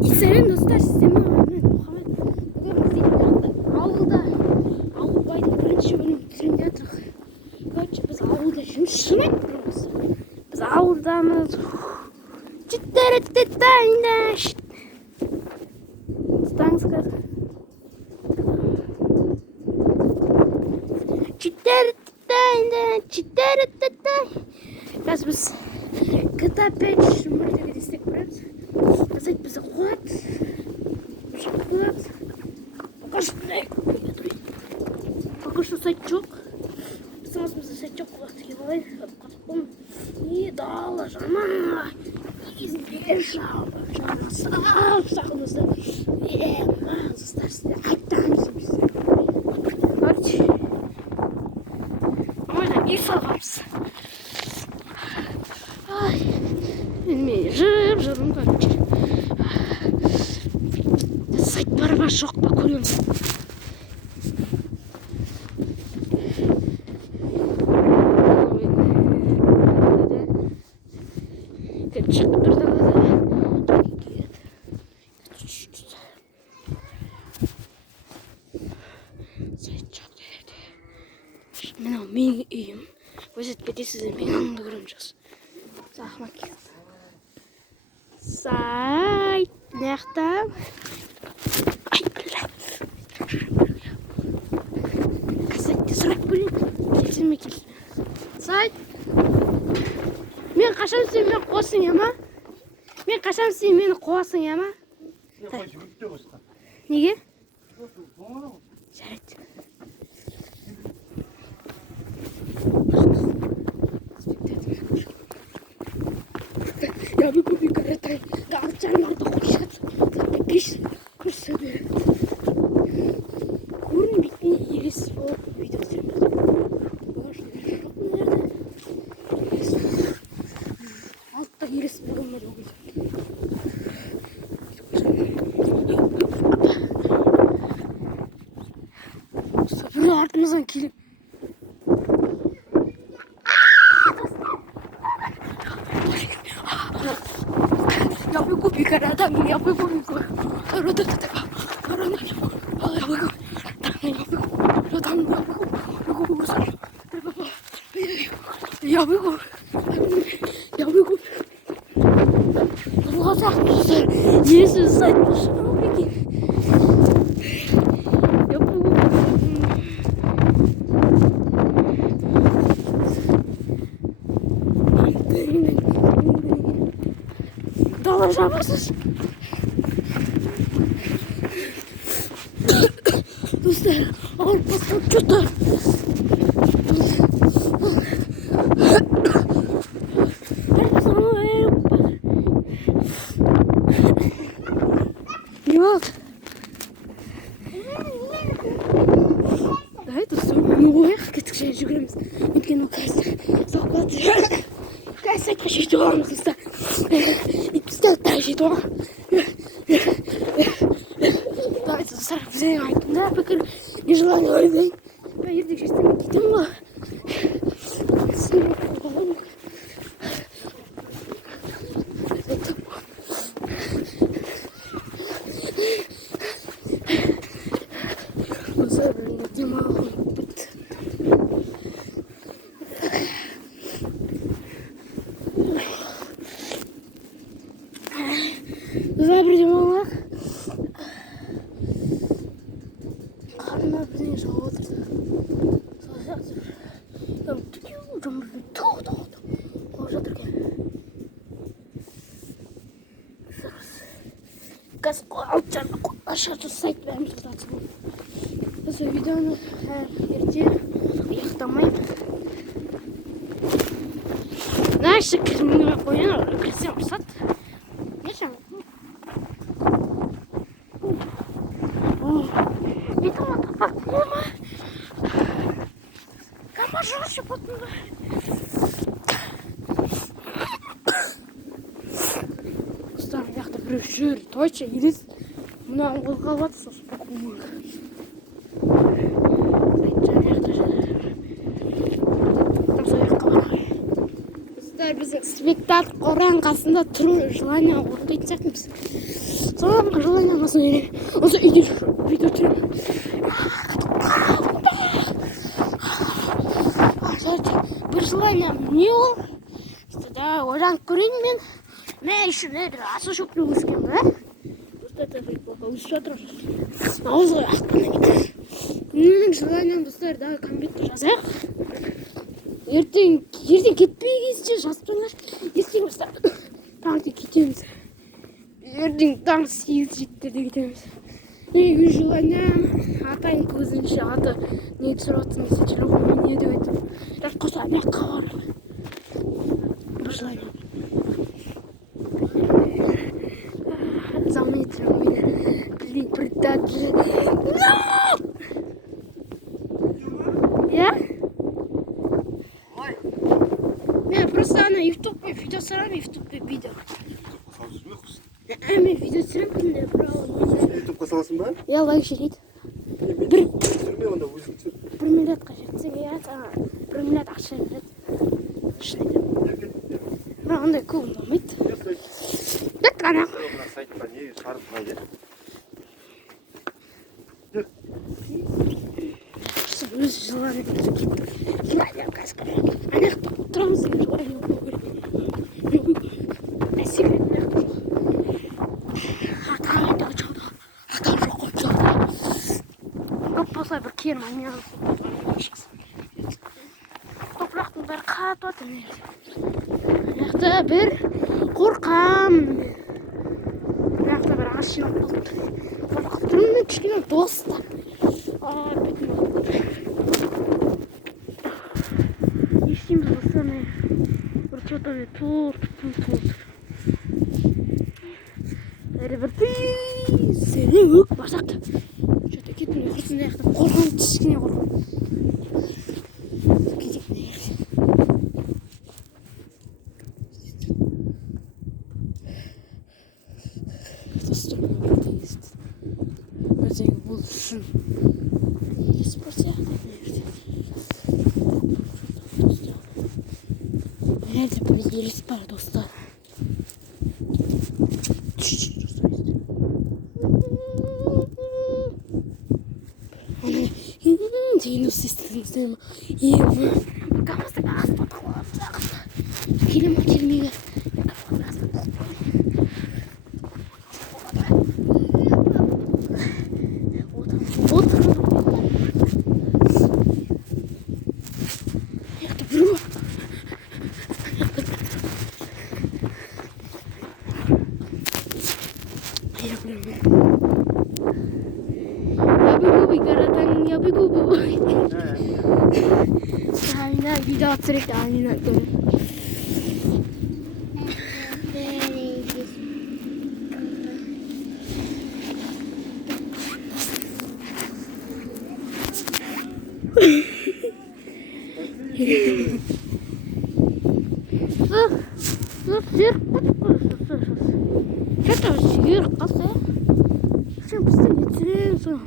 Сәлем достар, сіздермен мен Мұхаммед. Бүгін біз ауылда, ауыл байдың бірінші бөлімін түсіріп жатырмық. Короче, біз ауылда жұмыс жасамайды тұрмыз. Біз ауылдамыз. Қазір біз GTA 5 мультиге дестек барамыз. Сайт бізді қуады. Пока что сайт жоқ. Біз бізді сайт жоқ қуақты кеп алайын. И дала жана. Избер жалбы. Жана сақымызды. Маңызыстар сізде қайтамыз біз. Короче. Ойна үй салғамыз. Мен жырым короче. Сайт бар ма жоқ па көреміз. Шығып тұр далада. Сайт жоқ деді. Мынау менің үйім. Өзет кетесіздер, менің алдымда көремін жақсы. Ахмат келді. Сайт мыняқта. Ай, сайтты сұрап көрейін. Келсем ме келсем. Сайт. Мен қашан сен мені қуасың, ема? Мен қашан сен мені қуасың, ема? Неге? Жарайды. Я бы купил каратай, каратай надо кушать. Это киш, кушать. Курни битни ирис вот видео снимать. Боже, алта ирис болом надо. Сабыр артымыздан келіп. Я бегу, пикарадам, я бегу. Я бегу. В глазах если сайт пошел, прикинь. Я бегу. Дала жабасыз. Dostlar, ağır basın kötü. Ne oldu? Evet dostlar, ne oluyor? Gittik şey жүгіреміз. Өйткені қазір соқпады. Қазір сайтқа жетіп аламыз достар. İpsizler жетіп алам. Давайте достар, біздің айтында пікір не желание ойнайын. Я ертең жестеме кетемін ғой. Güzel bir demem Karnına birden yaşa oturdu. Sonra ya tutuyor hocam böyle Hocadır ki. Gaz alacağım aşağıda sayt vermiş zaten. Mesela videonu erteye yıktamayım. Neyse kırmızı koyun kıracağım sat. Geçen. Это вот покома. Камажу потом. Стар яқта біреу жүр. Точно елес. Мына қолға алады сосын покома. Жан яқта жүр. Там сол жаққа барайық. Достар, біздің спектакль қорған қасында тұру желание орындайтын сияқтымыз. Sonra желание nasıl yani? Ondan sonra үйде video түсіремін. Bir желание не ол? Да, ойланып көрейін мен. Мен еще аса жоқ деп өскен да. Просто приколға өсіп жатырмын. Ауызға ақтырмай. Менің желанием достар, да компьютер жазайық. Ертең кетпей кезінде жазып тұрыңдар. Ертең достар таңертең кетеміз. Ертең таң 8-7-де кетеміз. Менің желанием атайын көзінше аты не түсіріп жатсың десе телефонмен не деп айтып. Бірақ қоса маққа бар. Бір желанием. Заметил меня, блин, предатель. Я? Не, просто она ютубе видео сырам, ютубе видео. Мен видео сырам күнде право. Ютубқа саласың ба? Я лайк жинейді. Түсірме онда өзің түсір. 1 миллиардқа жетсең, я 1 миллиард ақша береді. Шынайда. Бірақ ондай көп болмайды. Бет қана. Мына сайтқа не шығарып қойды. Өз желание кетті. Желание қазір. Аяқта тұрамыз деген желание болу керек. Секретный ата жоқ қойып жатыр. Көп болса бір керім айнағын топырақтың бәрі қатып жатыр. Аяқта бір қорқамын. Аяқта бір ағаш жинап қалды. Қорқып тұрмын мен кішкене достар. Бетім ауырып. Не істейміз достар, мен бір что-то тур. Бір сенің барсақ та что-то кетпей құрсын аяқтан қорқамын, кішкене қорқамын. Кетейік не керек. Достар, бірдеңе болды үшін елесіп барса бәрі бір елесіп бар достар. Деген осы естідіңіздер ме? Микрофонды астына қалап жақсы. Келе ме келмейді. Микрофонды астына қалып. Я бегу. Aynen video sürekli aynen böyle. Что-то сверху касая. Чем быстрее интересно.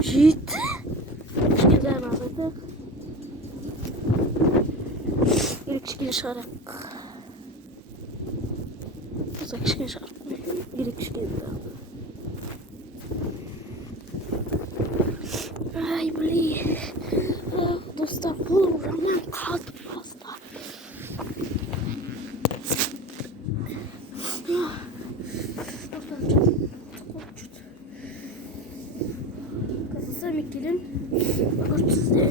Жетті. Кішкене мазады. Кішкене шығарайық. Осы кішкене шығарып қойайық. Кішкене. Ай, блин. Достар, бұл жаман қалды просто. Сами келin. Sizde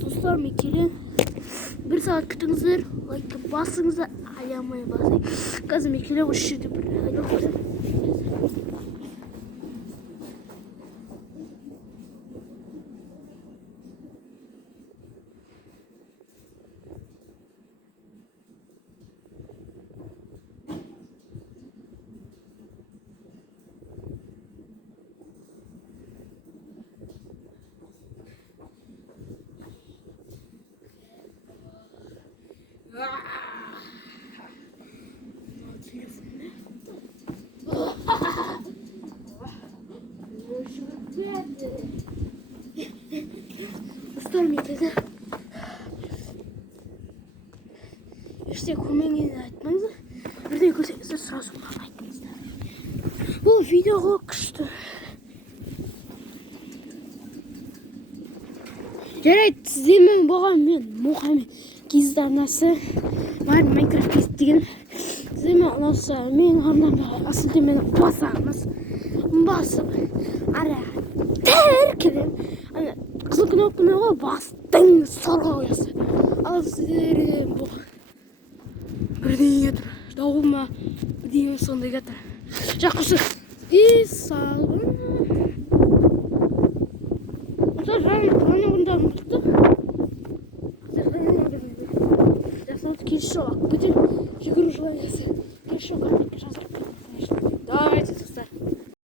dostlar kelin. 1 saat kütüңіздер, лайкты басыңыздар, аямай басайық. Қазір мен келем осы жерде бір айдап қоямын. Ыстырмайды да. Іште көрмегенді айтмаңыздар. Бірдей көрсеңіздер сразу маған айтыңыздар. Бұл видеоға күшті. Жарайды, сіздермен болған мен Мұхаммед Кезді арнасы бар Майнкрафт Кезді деген. Сіздермен ұнаса мен арнамдағы асылды мені басып ара тәркелем қызыл кнопканы ғой бастың сарға қоясыз. Ал сіздерден бұл бірдеңе тұр. Дауыл ма бірдеңе сондай тұр. Жақсы үй салғын. Жаңа орында ұмытты. Жасауды келші олақ. Бүтін жүгіру жылай